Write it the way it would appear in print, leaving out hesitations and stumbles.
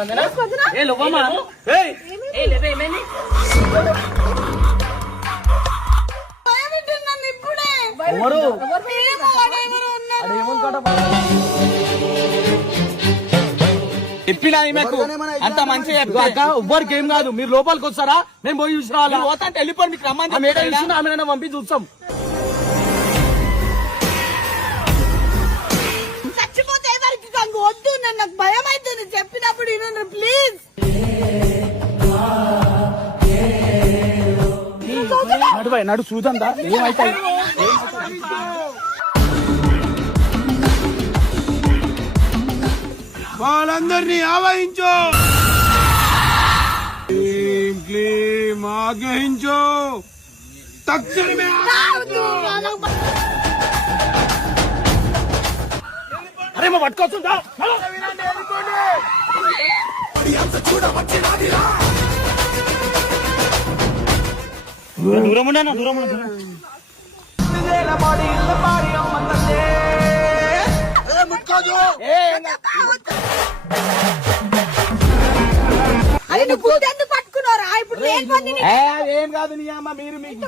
చెప్పినా అంత మంచిగా ఎవ్వరికి ఏం కాదు. మీరు లోపలికి వస్తారా? మేము పోయి చూసి రావాలి. పోతా అంటే వెళ్ళిపోయి మీకు రమ్మని ఆమె పంపి చూస్తాం. చచ్చిపోతే వద్దు, నాకు భయం అవుతుంది చెప్పినప్పుడు ప్లీజ్. నడు చూద్దా ఏమైతాయి. వాళ్ళందరినీ ఆవహించు, క్లీం ఆగ్రహించు. తక్షణమే అరే మా పట్టుకోవచ్చుందా? దూరం ఉండనా? దూరం పట్టుకున్నారా? ఇప్పుడు ఏం కాదు నీ అమ్మ మీరు మీకు